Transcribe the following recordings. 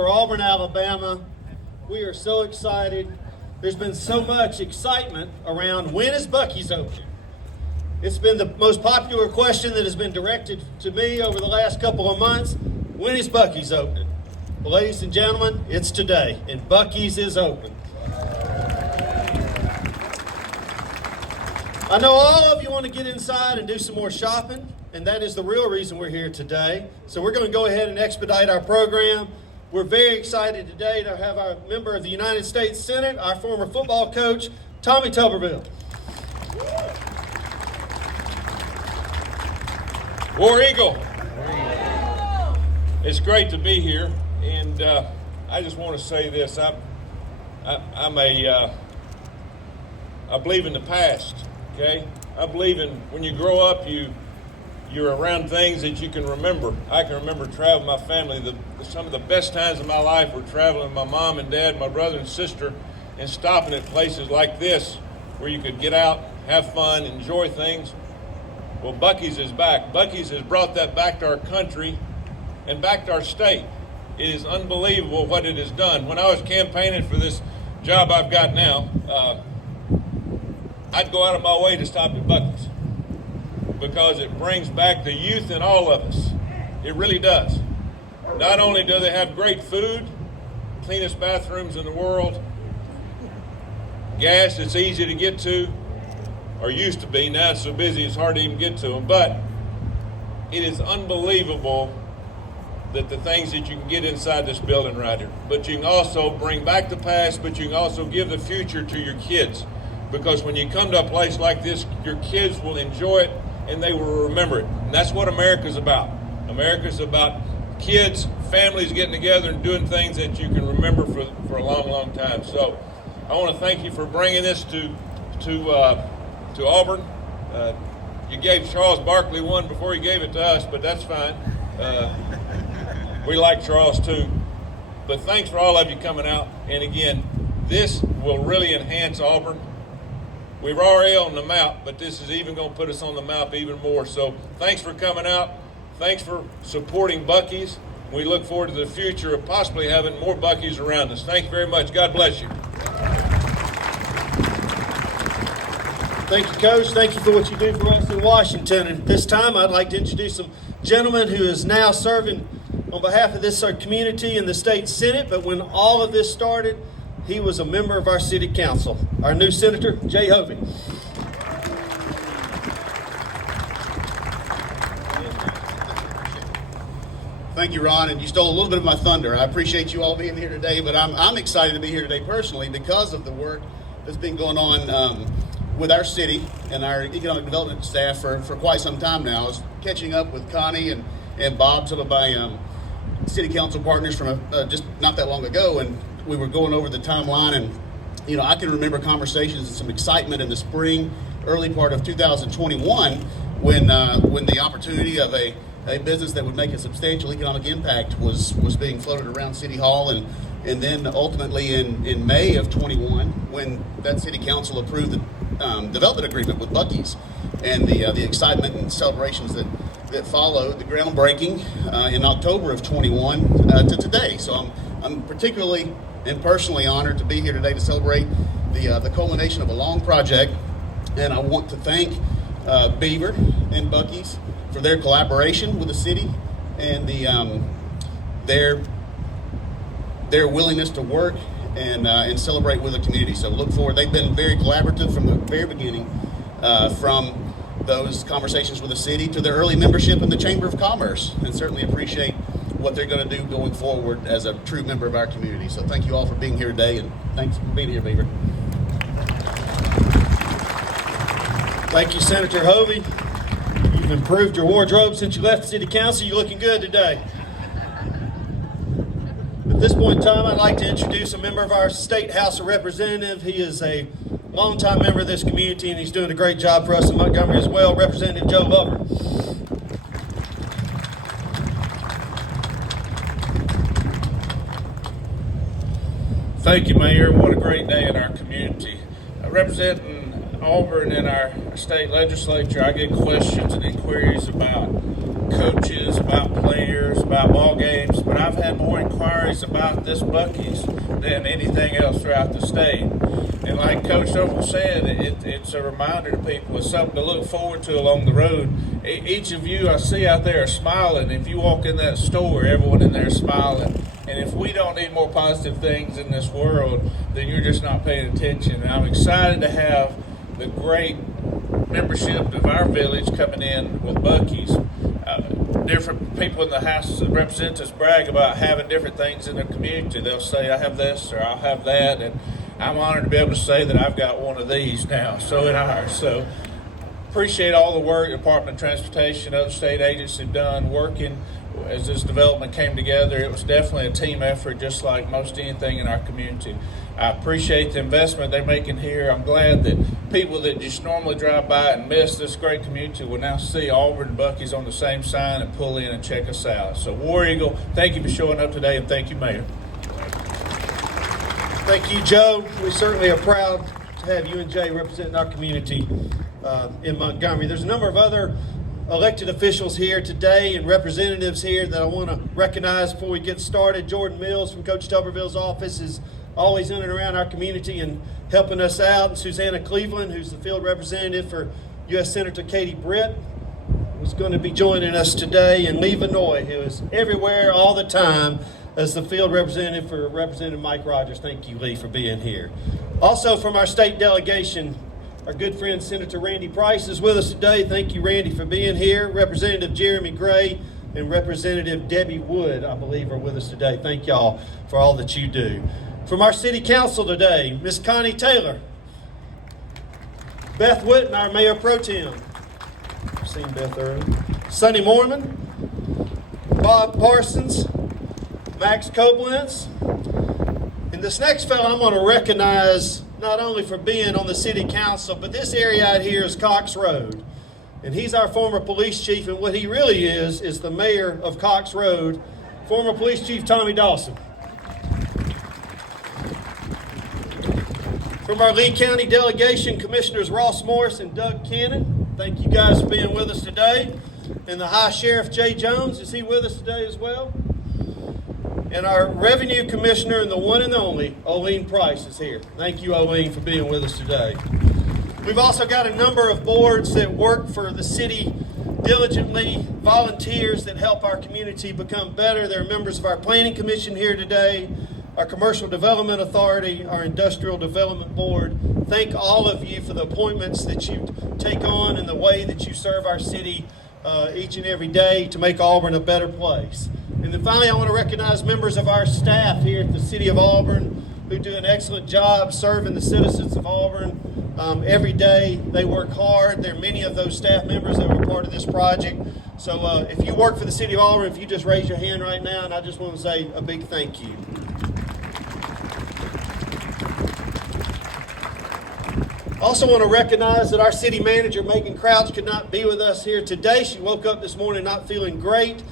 For Auburn, Alabama, we are so excited. There's been so much excitement around when is Buc-ee's open. It's been the most popular question that has been directed to me over the last couple of months. When is Buc-ee's open? Well, ladies and gentlemen, it's today, and Buc-ee's is open. I know all of you want to get inside and do some more shopping, and that is the real reason we're here today. So we're going to go ahead and expedite our program. We're very excited today to have our member of the United States Senate, our former football coach, Tommy Tuberville. War Eagle. It's great to be here, and I just want to say this. I believe in the past. Okay, I believe in when you grow up, you're around things that you can remember. I can remember traveling with my family. Some of the best times of my life were traveling with my mom and dad, my brother and sister, and stopping at places like this where you could get out, have fun, enjoy things. Well, Buc-ee's is back. Buc-ee's has brought that back to our country and back to our state. It is unbelievable what it has done. When I was campaigning for this job I've got now, I'd go out of my way to stop at Buc-ee's because it brings back the youth in all of us. It really does. Not only do they have great food, cleanest bathrooms in the world, gas that's easy to get to, or used to be. Now it's so busy it's hard to even get to them. But it is unbelievable that the things that you can get inside this building right here. But you can also bring back the past, but you can also give the future to your kids. Because when you come to a place like this, your kids will enjoy it and they will remember it. And that's what America's about. America's about kids, families getting together and doing things that you can remember for a long, long time. So I want to thank you for bringing this to Auburn. You gave Charles Barkley one before he gave it to us, but that's fine. We like Charles too. But thanks for all of you coming out. And again, this will really enhance Auburn. We were already on the map, but this is even going to put us on the map even more. So thanks for coming out. Thanks for supporting Buc-ee's. We look forward to the future of possibly having more Buc-ee's around us. Thank you very much. God bless you. Thank you, Coach. Thank you for what you do for us in Washington. And this time, I'd like to introduce some gentleman who is now serving on behalf of this community in the state Senate. But when all of this started, he was a member of our city council. Our new senator, Jay Hovey. Thank you, Ron, and you stole a little bit of my thunder. I appreciate you all being here today, but I'm excited to be here today personally because of the work that's been going on with our city and our economic development staff for quite some time now. I was catching up with Connie and Bob, some of my city council partners from just not that long ago, and we were going over the timeline, and I can remember conversations and some excitement in the spring, early part of 2021 when the opportunity of a business that would make a substantial economic impact was being floated around City Hall, and then ultimately in May of 21 when that city council approved the development agreement with Buc-ee's, and the excitement and celebrations that followed the groundbreaking in October of 21 to today. So I'm particularly and personally honored to be here today to celebrate the culmination of a long project, and I want to thank Beaver and Buc-ee's for their collaboration with the city and their willingness to work and celebrate with the community. So look forward. They've been very collaborative from the very beginning, from those conversations with the city to their early membership in the Chamber of Commerce, and certainly appreciate what they're going to do going forward as a true member of our community. So thank you all for being here today, and thanks for being here, Beaver. Thank you, Senator Hovey. You've improved your wardrobe since you left the city council. You're looking good today. At this point in time, I'd like to introduce a member of our State House of Representatives. He is a longtime member of this community, and he's doing a great job for us in Montgomery as well. Representative Joe Lover. Thank you, Mayor. What a great day in our community. Representing Auburn in our state legislature, I get questions and inquiries about coaches, about players, about ball games, but I've had more inquiries about this Buc-ee's than anything else throughout the state. And like Coach Tuberville said, it's a reminder to people. It's something to look forward to along the road. Each of you I see out there are smiling. If you walk in that store, everyone in there is smiling. And if we don't need more positive things in this world, then you're just not paying attention. And I'm excited to have the great membership of our village coming in with Buc-ee's. Different people in the House of Representatives brag about having different things in their community. They'll say, I have this or I'll have that. And I'm honored to be able to say that I've got one of these now, so in ours. So appreciate all the work the Department of Transportation, other state agents have done working as this development came together. It was definitely a team effort, just like most anything in our community. I appreciate the investment they're making here. I'm glad that people that just normally drive by and miss this great community will now see Auburn Buc-ee's on the same sign and pull in and check us out. So War Eagle, thank you for showing up today, and thank you, Mayor. Thank you, Joe. We certainly are proud to have you and Jay representing our community in Montgomery. There's a number of other elected officials here today and representatives here that I want to recognize before we get started. Jordan Mills from Coach Tuberville's office is always in and around our community and helping us out. And Susanna Cleveland, who's the field representative for U.S. Senator Katie Britt, who's going to be joining us today. And Lee Vanoy, who is everywhere all the time as the field representative for Representative Mike Rogers. Thank you, Lee, for being here. Also from our state delegation, our good friend Senator Randy Price is with us today. Thank you, Randy, for being here. Representative Jeremy Gray and Representative Debbie Wood, I believe, are with us today. Thank y'all for all that you do. From our city council today, Miss Connie Taylor, Beth Witten, our Mayor Pro Tem. I've seen Beth earlier. Sonny Mormon, Bob Parsons, Max Koblenz. And this next fellow I'm going to recognize not only for being on the city council, but this area out here is Cox Road. And he's our former police chief, and what he really is the mayor of Cox Road, former police chief Tommy Dawson. From our Lee County delegation, Commissioners Ross Morris and Doug Cannon. Thank you guys for being with us today. And the High Sheriff Jay Jones, is he with us today as well? And our Revenue Commissioner and the one and only Oline Price is here. Thank you, Oline, for being with us today. We've also got a number of boards that work for the city diligently, volunteers that help our community become better. There are members of our Planning Commission here today, our Commercial Development Authority, our Industrial Development Board. Thank all of you for the appointments that you take on and the way that you serve our city each and every day to make Auburn a better place. And then finally, I want to recognize members of our staff here at the City of Auburn who do an excellent job serving the citizens of Auburn every day. They work hard. There are many of those staff members that were part of this project. So if you work for the City of Auburn, if you just raise your hand right now, and I just want to say a big thank you. Also want to recognize that our city manager, Megan Crouch, could not be with us here today. She woke up this morning not feeling great.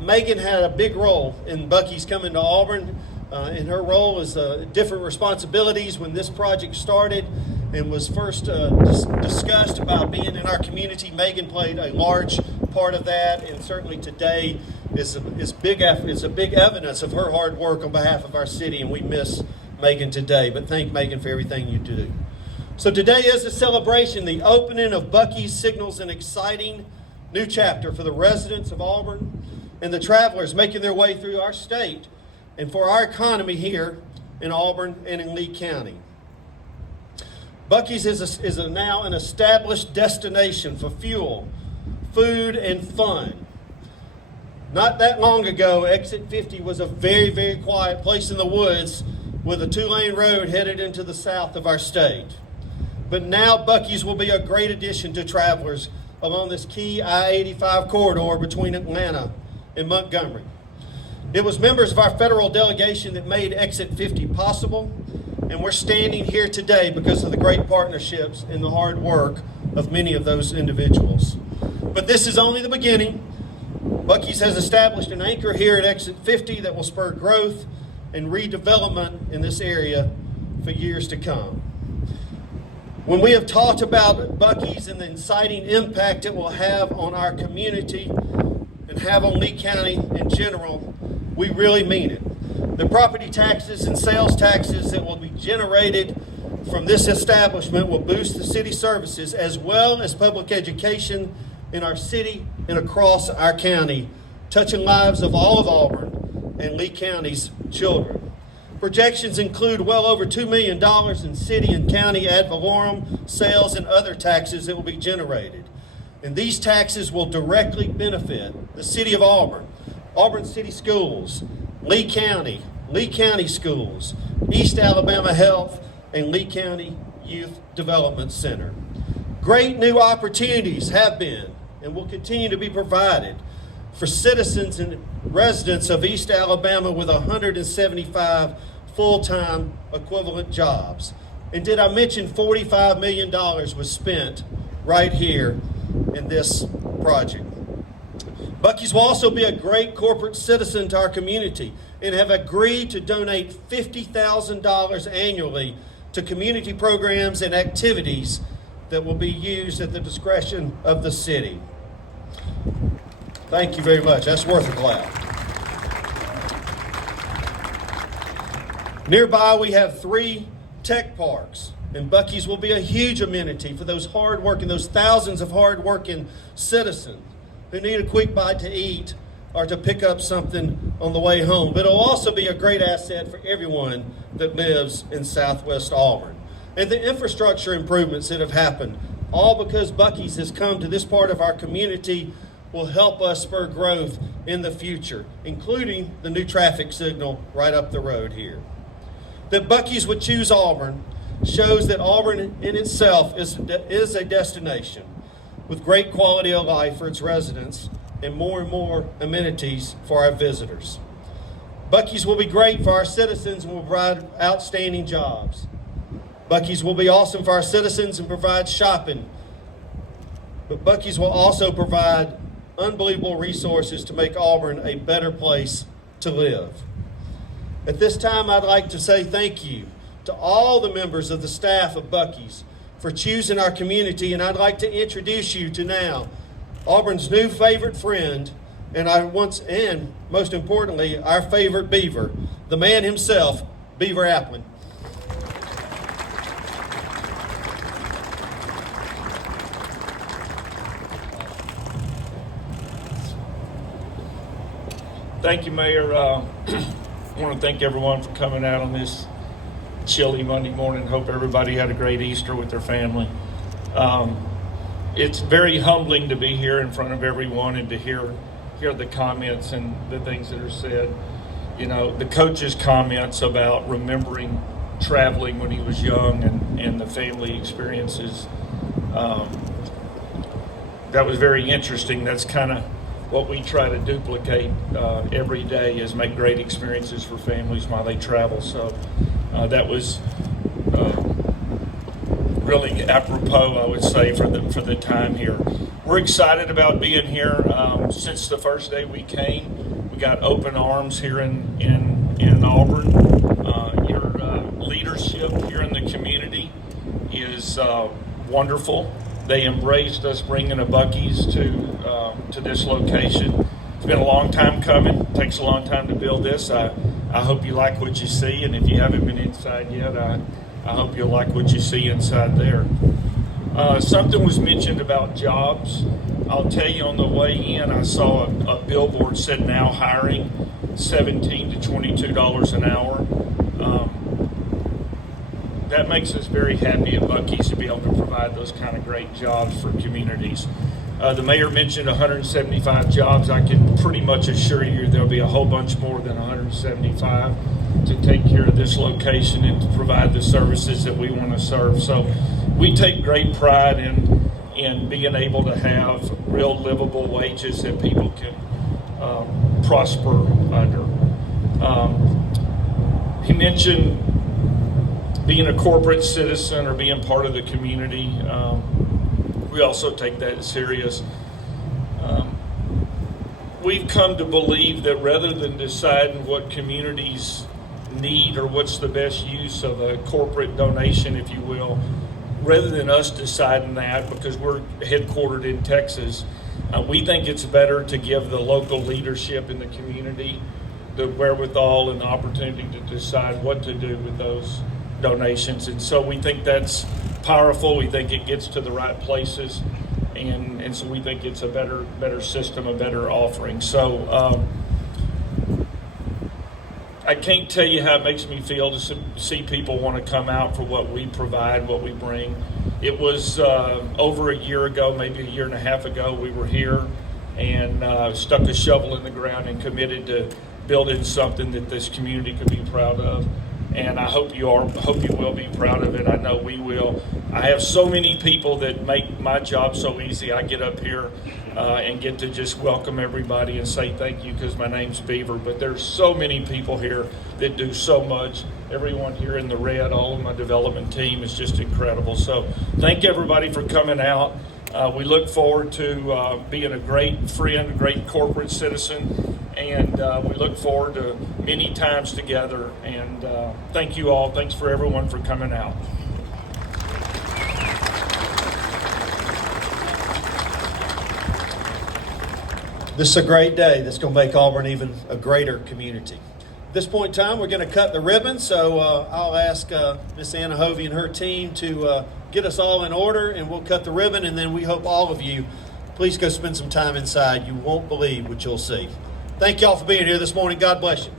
Megan had a big role in Buc-ee's coming to Auburn. In her role as different responsibilities when this project started and was first discussed about being in our community. Megan played a large part of that, and certainly today is big evidence of her hard work on behalf of our city, and we miss Megan today. But thank Megan for everything you do. So today is a celebration. The opening of Buc-ee's signals an exciting new chapter for the residents of Auburn and the travelers making their way through our state, and for our economy here in Auburn and in Lee County. Buc-ee's is now an established destination for fuel, food, and fun. Not that long ago, Exit 50 was a very, very quiet place in the woods with a 2-lane road headed into the south of our state. But now Buc-ee's will be a great addition to travelers along this key I-85 corridor between Atlanta and Montgomery. It was members of our federal delegation that made Exit 50 possible, and we're standing here today because of the great partnerships and the hard work of many of those individuals. But this is only the beginning. Buc-ee's has established an anchor here at Exit 50 that will spur growth and redevelopment in this area for years to come. When we have talked about Buc-ee's and the inciting impact it will have on our community and have on Lee County in general, we really mean it. The property taxes and sales taxes that will be generated from this establishment will boost the city services as well as public education in our city and across our county, touching lives of all of Auburn and Lee County's children. Projections include well over $2 million in city and county ad valorem sales and other taxes that will be generated. And these taxes will directly benefit the city of Auburn, Auburn City Schools, Lee County Schools, East Alabama Health, and Lee County Youth Development Center. Great new opportunities have been and will continue to be provided for citizens and residents of East Alabama with 175 full-time equivalent jobs. And did I mention $45 million was spent right here in this project? Buc-ee's will also be a great corporate citizen to our community and have agreed to donate $50,000 annually to community programs and activities that will be used at the discretion of the city. Thank you very much. That's worth a clap. Nearby, we have 3 tech parks, and Buc-ee's will be a huge amenity for those thousands of hard-working citizens who need a quick bite to eat or to pick up something on the way home. But it'll also be a great asset for everyone that lives in Southwest Auburn. And the infrastructure improvements that have happened, all because Buc-ee's has come to this part of our community, will help us spur growth in the future, including the new traffic signal right up the road here. That Buc-ee's would choose Auburn shows that Auburn in itself is a destination with great quality of life for its residents and more amenities for our visitors. Buc-ee's will be great for our citizens and will provide outstanding jobs. Buc-ee's will be awesome for our citizens and provide shopping. But Buc-ee's will also provide unbelievable resources to make Auburn a better place to live. At this time, I'd like to say thank you to all the members of the staff of Buc-ee's for choosing our community, and I'd like to introduce you to now Auburn's new favorite friend, and most importantly, our favorite Beaver, the man himself, Beaver Applin. Thank you, Mayor. I want to thank everyone for coming out on this chilly Monday morning. Hope everybody had a great Easter with their family. It's very humbling to be here in front of everyone and to hear the comments and the things that are said. You know, the coach's comments about remembering traveling when he was young and the family experiences. That was very interesting. That's kind of what we try to duplicate every day, is make great experiences for families while they travel. So that was really apropos, I would say, for the time here. We're excited about being here. Since the first day we came, we got open arms here in Auburn. Your leadership here in the community is wonderful. They embraced us bringing a Buc-ee's to this location. It's been a long time coming. It takes a long time to build this. I hope you like what you see, and if you haven't been inside yet, I hope you'll like what you see inside there. Something was mentioned about jobs. I'll tell you, on the way in, I saw a billboard said now hiring $17 to $22 an hour. That makes us very happy at Buc-ee's to be able to provide those kind of great jobs for communities. The mayor mentioned 175 jobs. I can pretty much assure you there'll be a whole bunch more than 175 to take care of this location and to provide the services that we want to serve. So we take great pride in being able to have real livable wages that people can prosper under. He mentioned being a corporate citizen or being part of the community. We also take that serious. We've come to believe that rather than deciding what communities need or what's the best use of a corporate donation, if you will, rather than us deciding that, because we're headquartered in Texas, We think it's better to give the local leadership in the community the wherewithal and the opportunity to decide what to do with those donations. And so we think that's powerful. We think it gets to the right places. And so we think it's a better system, a better offering. So I can't tell you how it makes me feel to see people want to come out for what we provide, what we bring. It was over a year ago, maybe a year and a half ago, we were here and stuck a shovel in the ground and committed to building something that this community could be proud of. And I hope you will be proud of it. I know we will. I have so many people that make my job so easy. I get up here and get to just welcome everybody and say thank you because my name's Beaver. But there's so many people here that do so much. Everyone here in the red, all of my development team is just incredible. So thank everybody for coming out. We look forward to being a great friend, a great corporate citizen, and we look forward to many times together. And thank you all. Thanks for everyone for coming out. This is a great day that's going to make Auburn even a greater community. At this point in time, we're going to cut the ribbon, so I'll ask Miss Anna Hovey and her team to get us all in order, and we'll cut the ribbon, and then we hope all of you, please go spend some time inside. You won't believe what you'll see. Thank y'all for being here this morning. God bless you.